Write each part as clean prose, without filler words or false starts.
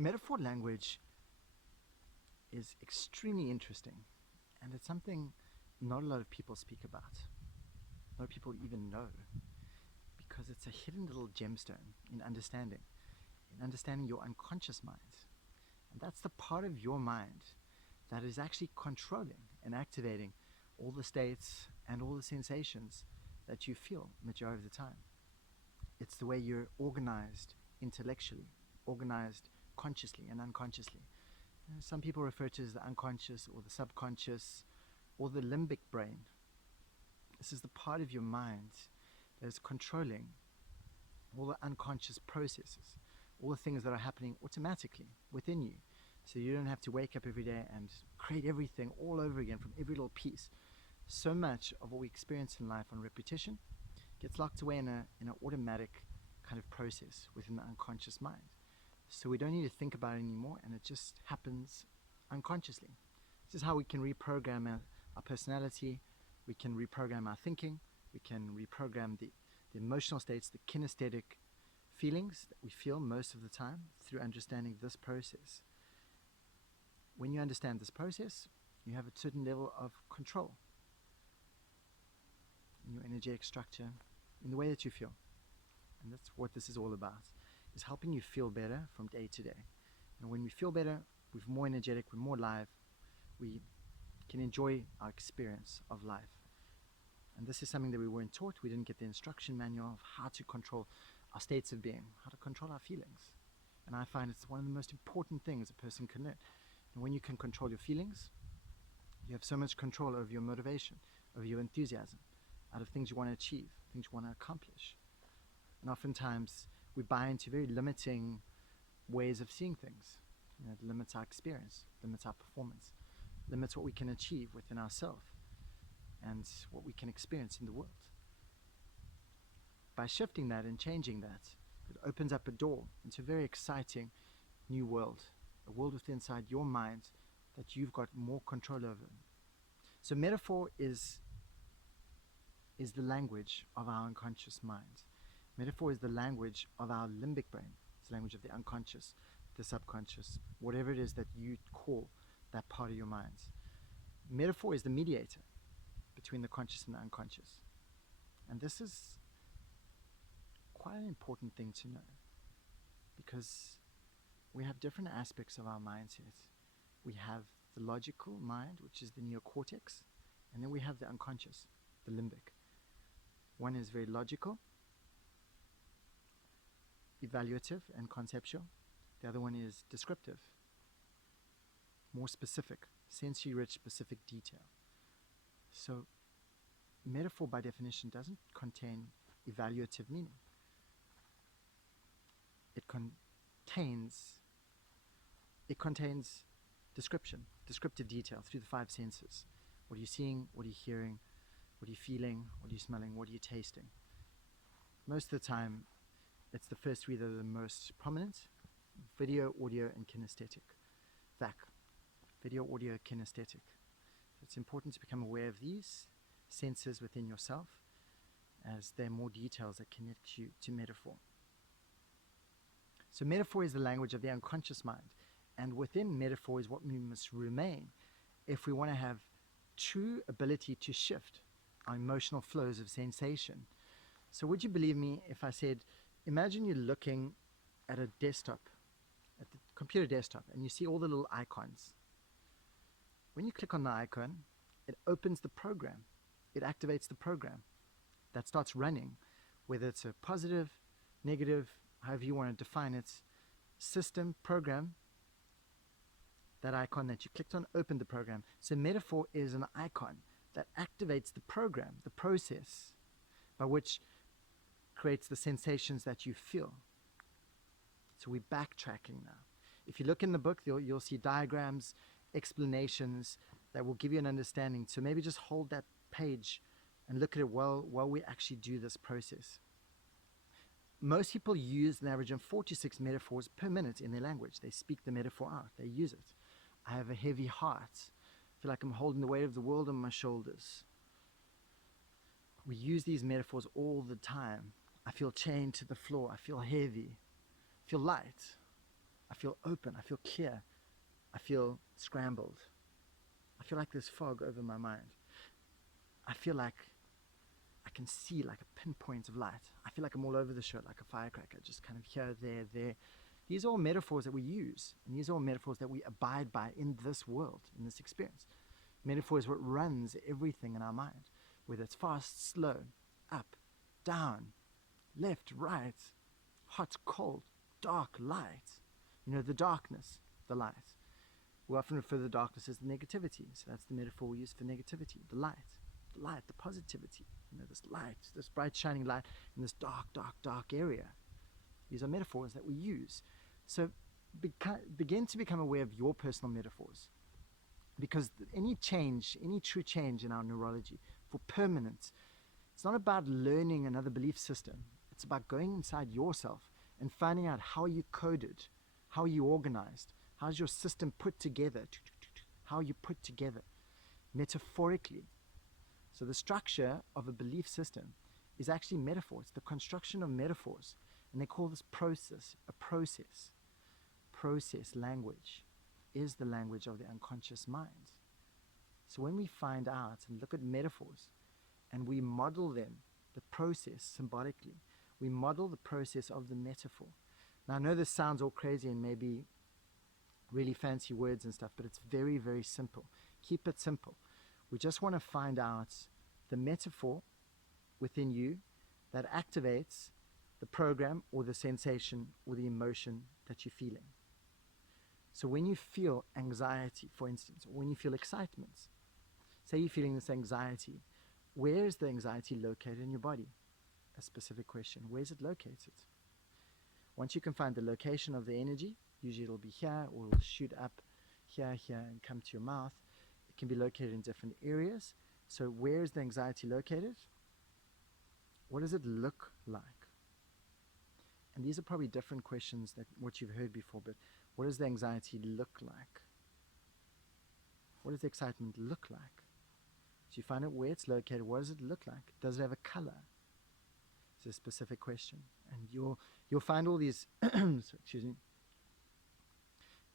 Metaphor language is extremely interesting, and it's something not a lot of people speak about. Not a lot of people even know, because it's a hidden little gemstone in understanding your unconscious mind. And that's the part of your mind that is actually controlling and activating all the states and all the sensations that you feel majority of the time. It's the way you're organized intellectually, organized consciously and unconsciously. Some people refer to it as the unconscious or the subconscious or the limbic brain. This is the part of your mind that is controlling all the unconscious processes, all the things that are happening automatically within you. So you don't have to wake up every day and create everything all over again from every little piece. So much of what we experience in life on repetition gets locked away in an automatic kind of process within the unconscious mind. So we don't need to think about it anymore, and it just happens unconsciously. This is how we can reprogram our personality, we can reprogram our thinking, we can reprogram the emotional states, the kinesthetic feelings that we feel most of the time through understanding this process. When you understand this process, you have a certain level of control in your energetic structure, in the way that you feel. And that's what this is all about, is helping you feel better from day to day. And when we feel better, we're more energetic, we're more alive, we can enjoy our experience of life. And this is something that we weren't taught. We didn't get the instruction manual of how to control our states of being, how to control our feelings. And I find it's one of the most important things a person can learn. And when you can control your feelings, you have so much control over your motivation, over your enthusiasm, out of things you want to achieve, things you want to accomplish. And oftentimes we buy into very limiting ways of seeing things. It limits our experience, limits our performance, limits what we can achieve within ourselves and what we can experience in the world. By shifting that and changing that, it opens up a door into a very exciting new world, a world within inside your mind that you've got more control over. So metaphor is the language of our unconscious mind. Metaphor is the language of our limbic brain. It's the language of the unconscious, the subconscious, whatever it is that you call that part of your mind. Metaphor is the mediator between the conscious and the unconscious. And this is quite an important thing to know, because we have different aspects of our mindset. We have the logical mind, which is the neocortex, and then we have the unconscious, the limbic. One is very logical, evaluative and conceptual. The other one is descriptive, more specific, sensory-rich, specific detail. So metaphor by definition doesn't contain evaluative meaning. It contains description, descriptive detail through the five senses. What are you seeing? What are you hearing? What are you feeling? What are you smelling? What are you tasting? Most of the time, it's the first three that are the most prominent: video, audio, and kinesthetic. VAC, video, audio, kinesthetic. It's important to become aware of these senses within yourself, as there are more details that connect you to metaphor. So metaphor is the language of the unconscious mind, and within metaphor is what we must remain if we want to have true ability to shift our emotional flows of sensation. So would you believe me if I said, imagine you're looking at a desktop, at the computer desktop, and you see all the little icons. When you click on the icon, it opens the program. It activates the program that starts running, whether it's a positive, negative, however you want to define it, system, program. That icon that you clicked on opened the program. So metaphor is an icon that activates the program, the process by which creates the sensations that you feel. So we're backtracking now. If you look in the book, you'll see diagrams, explanations that will give you an understanding. So maybe just hold that page and look at it while we actually do this process. Most people use an average of 4 to 6 metaphors per minute in their language. They speak the metaphor out. They use it. I have a heavy heart. I feel like I'm holding the weight of the world on my shoulders. We use these metaphors all the time. I feel chained to the floor. I feel heavy. I feel light. I feel open. I feel clear. I feel scrambled. I feel like there's fog over my mind. I feel like I can see like a pinpoint of light. I feel like I'm all over the show, like a firecracker, just kind of here, there. These are all metaphors that we use, and these are all metaphors that we abide by in this world, in this experience. Metaphor is what runs everything in our mind, whether it's fast, slow, up, down, left, right, hot, cold, dark, light. You know, the darkness, the light. We often refer to the darkness as the negativity, so that's the metaphor we use for negativity, the light, the positivity. You know, this light, this bright shining light in this dark, dark, dark area. These are metaphors that we use. So begin to become aware of your personal metaphors, because any change, any true change in our neurology for permanence, it's not about learning another belief system. It's about going inside yourself and finding out how you coded, how you organized, how's your system put together, how you put together metaphorically. So the structure of a belief system is actually metaphor. It's the construction of metaphors. And they call this process a process. Process language is the language of the unconscious mind. So when we find out and look at metaphors and we model them, the process symbolically, we model the process of the metaphor. Now I know this sounds all crazy and maybe really fancy words and stuff, but it's very, very simple. Keep it simple. We just want to find out the metaphor within you that activates the program or the sensation or the emotion that you're feeling. So when you feel anxiety, for instance, or when you feel excitement, say you're feeling this anxiety, where is the anxiety located in your body? A specific question. Where is it located? Once you can find the location of the energy, usually it'll be here, or it'll shoot up here, and come to your mouth. It can be located in different areas. So where is the anxiety located? What does it look like? And these are probably different questions than what you've heard before, but what does the anxiety look like? What does the excitement look like? So you find out where it's located. What does it look like? Does it have a color? It's a specific question. And you'll find all these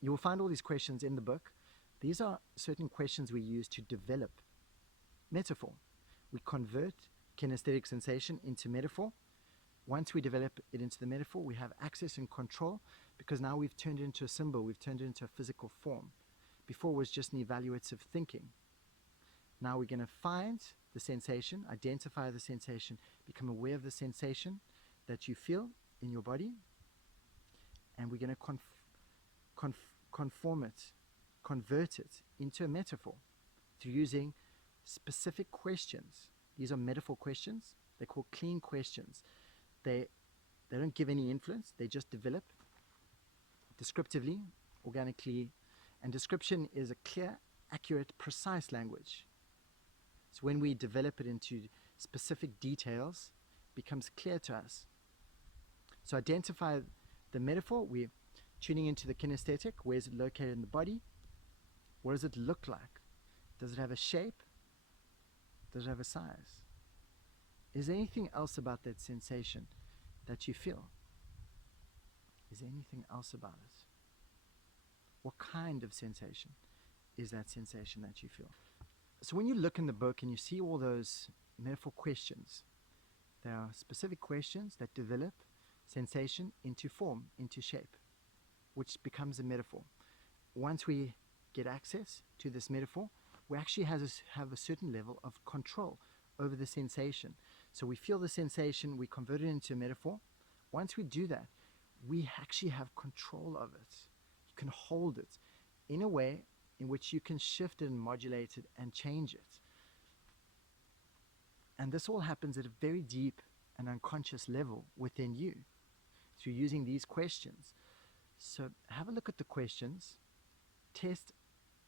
you'll find all these questions in the book. These are certain questions we use to develop metaphor. We convert kinesthetic sensation into metaphor. Once we develop it into the metaphor, we have access and control, because now we've turned it into a symbol, we've turned it into a physical form. Before it was just an evaluative thinking. Now we're going to find the sensation, identify the sensation, become aware of the sensation that you feel in your body, and we're going to convert it into a metaphor through using specific questions. These are metaphor questions. They're called clean questions. They don't give any influence. They just develop descriptively, organically, and description is a clear, accurate, precise language. So when we develop it into specific details, it becomes clear to us. So identify the metaphor. We're tuning into the kinesthetic. Where is it located in the body? What does it look like? Does it have a shape? Does it have a size? Is there anything else about that sensation that you feel? Is there anything else about it? What kind of sensation is that sensation that you feel? So when you look in the book and you see all those metaphor questions, there are specific questions that develop sensation into form, into shape, which becomes a metaphor. Once we get access to this metaphor, we actually have a certain level of control over the sensation. So we feel the sensation, we convert it into a metaphor. Once we do that, we actually have control of it. You can hold it in a way in which you can shift it and modulate it and change it. And this all happens at a very deep and unconscious level within you through using these questions. So have a look at the questions, test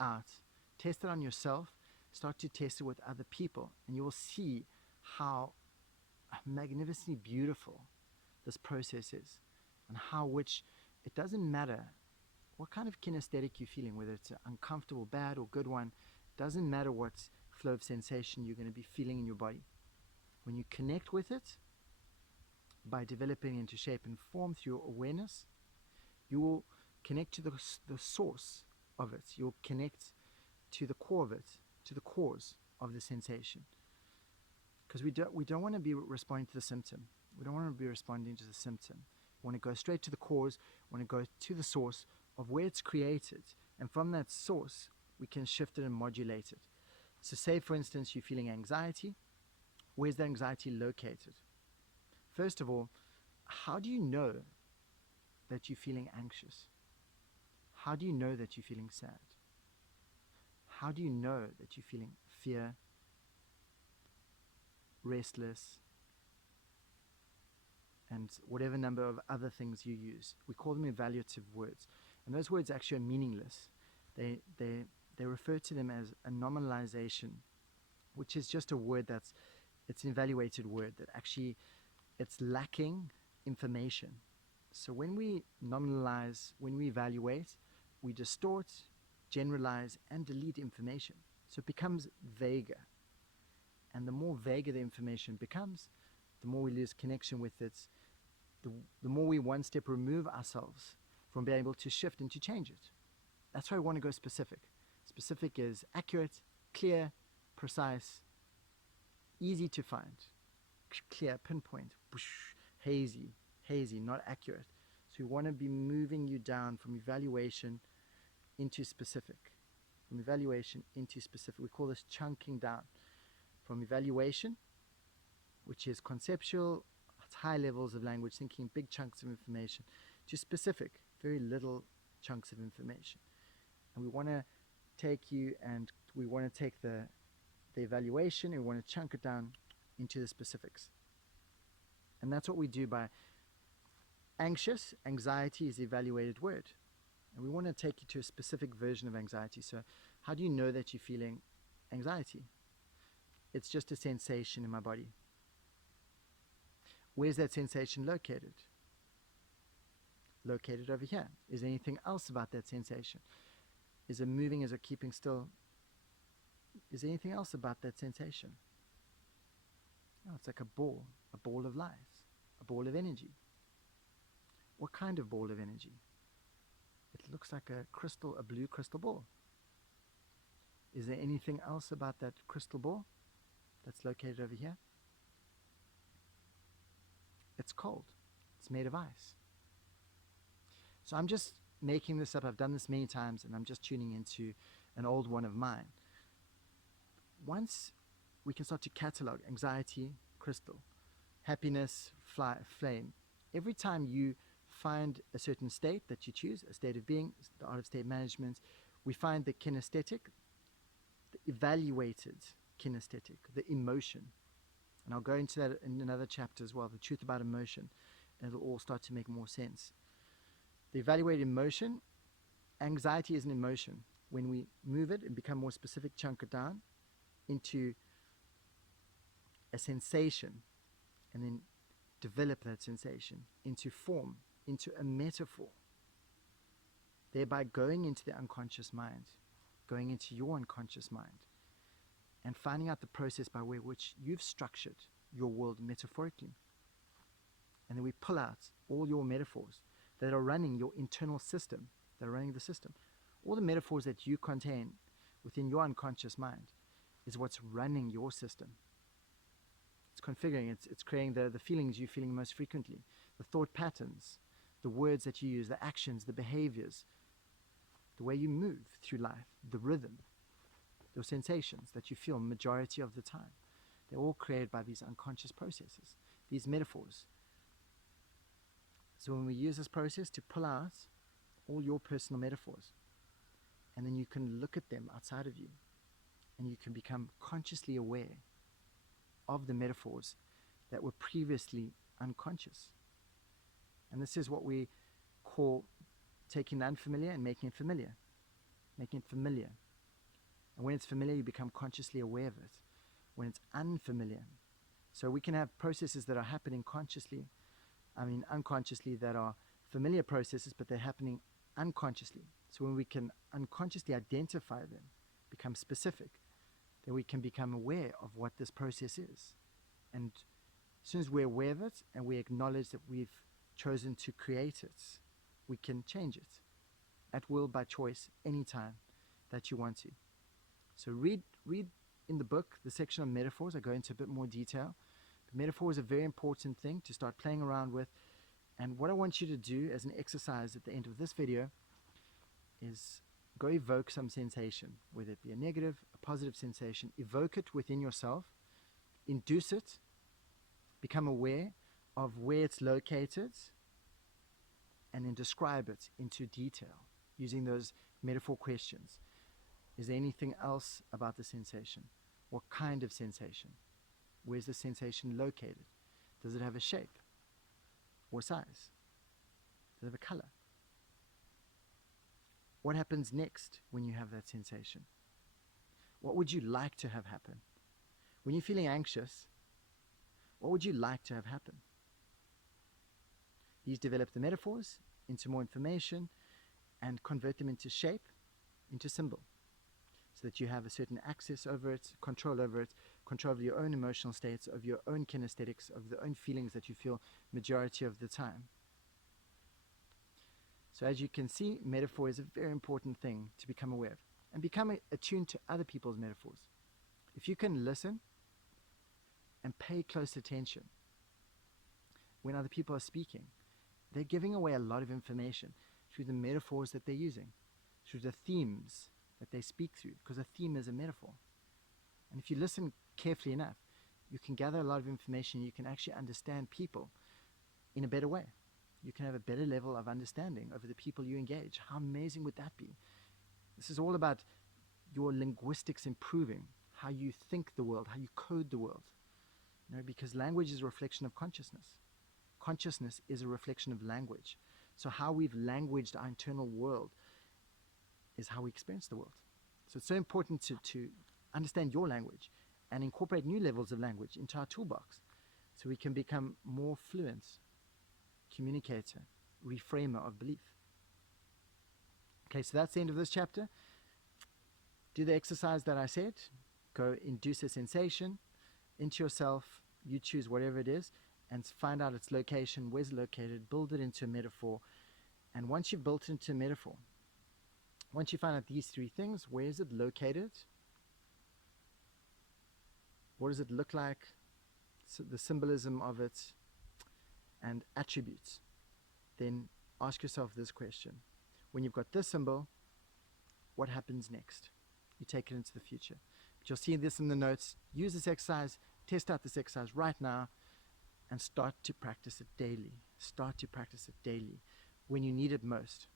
it on yourself, start to test it with other people, and you will see how magnificently beautiful this process is, and how which it doesn't matter what kind of kinesthetic you're feeling, whether it's an uncomfortable, bad, or good one. It doesn't matter what flow of sensation you're going to be feeling in your body. When you connect with it by developing into shape and form through your awareness, you will connect to the source of it. You'll connect to the core of it, to the cause of the sensation. Because we don't want to be responding to the symptom. We don't want to be responding to the symptom. We want to go straight to the cause. We want to go to the source of where it's created. And from that source, we can shift it and modulate it. So say, for instance, you're feeling anxiety. Where's the anxiety located? First of all, how do you know that you're feeling anxious? How do you know that you're feeling sad? How do you know that you're feeling fear, restless, and whatever number of other things you use? We call them evaluative words. And those words actually are meaningless. They refer to them as a nominalization, which is just a word it's an evaluated word that actually it's lacking information. So when we nominalize, when we evaluate, we distort, generalize, and delete information. So it becomes vaguer. And the more vaguer the information becomes, the more we lose connection with it, the more we one step remove ourselves from being able to shift and to change it. That's why we want to go specific. Specific is accurate, clear, precise, easy to find, clear, pinpoint, hazy, not accurate. So we want to be moving you down from evaluation into specific. From evaluation into specific. We call this chunking down. From evaluation, which is conceptual, high levels of language, thinking big chunks of information, to specific, very little chunks of information. And we want to take you and we want to take the evaluation and we want to chunk it down into the specifics. And that's what we do by anxious. Anxiety is the evaluated word. And we want to take you to a specific version of anxiety. So how do you know that you're feeling anxiety? It's just a sensation in my body. Where's that sensation located? Located over here. Is there anything else about that sensation? Is it moving? Is it keeping still? Is there anything else about that sensation? No, it's like a ball of light, a ball of energy. What kind of ball of energy? It looks like a blue crystal ball. Is there anything else about that crystal ball that's located over here? It's cold. It's made of ice. So I'm just making this up. I've done this many times and I'm just tuning into an old one of mine. Once we can start to catalog anxiety, crystal, happiness, flame. Every time you find a certain state that you choose, a state of being, the art of state management, we find the kinesthetic, the evaluated kinesthetic, the emotion. And I'll go into that in another chapter as well, the truth about emotion, and it'll all start to make more sense. The evaluated emotion, anxiety is an emotion. When we move it and become more specific, chunk it down into a sensation, and then develop that sensation into form, into a metaphor, thereby going into the unconscious mind, going into your unconscious mind, and finding out the process by which you've structured your world metaphorically. And then we pull out all your metaphors that are running your internal system, that are running the system. All the metaphors that you contain within your unconscious mind is what's running your system. It's configuring, it's creating the feelings you're feeling most frequently, the thought patterns, the words that you use, the actions, the behaviors, the way you move through life, the rhythm, your sensations that you feel majority of the time. They're all created by these unconscious processes, these metaphors. So when we use this process to pull out all your personal metaphors, and then you can look at them outside of you, and you can become consciously aware of the metaphors that were previously unconscious. And this is what we call taking the unfamiliar and making it familiar. Making it familiar. And when it's familiar, you become consciously aware of it. When it's unfamiliar. So we can have processes that are happening unconsciously, that are familiar processes, but they're happening unconsciously. So when we can unconsciously identify them, become specific, then we can become aware of what this process is. And as soon as we're aware of it and we acknowledge that we've chosen to create it, we can change it. at will, by choice, anytime that you want to. So read in the book the section on metaphors. I go into a bit more detail. But metaphor is a very important thing to start playing around with. And what I want you to do as an exercise at the end of this video is go evoke some sensation, whether it be a negative, a positive sensation. Evoke it within yourself, induce it, become aware of where it's located, and then describe it into detail using those metaphor questions. Is there anything else about the sensation? What kind of sensation? Where's the sensation located? Does it have a shape or size? Does it have a color? What happens next when you have that sensation? What would you like to have happen? When you're feeling anxious, what would you like to have happen? These develop the metaphors into more information and convert them into shape, into symbol, so that you have a certain access over it, control over your own emotional states, of your own kinesthetics, of the own feelings that you feel majority of the time. So as you can see, metaphor is a very important thing to become aware of, and become attuned to other people's metaphors. If you can listen and pay close attention when other people are speaking, they're giving away a lot of information through the metaphors that they're using, through the themes that they speak through, because a theme is a metaphor. And if you listen carefully enough, you can gather a lot of information. You can actually understand people in a better way. You can have a better level of understanding over the people you engage. How amazing would that be? This is all about your linguistics improving, how you think the world, how you code the world. You know, because language is a reflection of consciousness. Consciousness is a reflection of language. So how we've languaged our internal world is how we experience the world. So it's so important to understand your language and incorporate new levels of language into our toolbox, so we can become more fluent communicator, reframer of belief. Okay, so that's the end of this chapter. Do the exercise that I said. Go induce a sensation into yourself. You choose whatever it is and find out its location, where's it located, build it into a metaphor. And once you've built it into a metaphor, once you find out these three things, where is it located? What does it look like? So the symbolism of it and attributes. Then ask yourself this question. When you've got this symbol, what happens next? You take it into the future. But you'll see this in the notes. Use this exercise, test out this exercise right now, and start to practice it daily. Start to practice it daily when you need it most.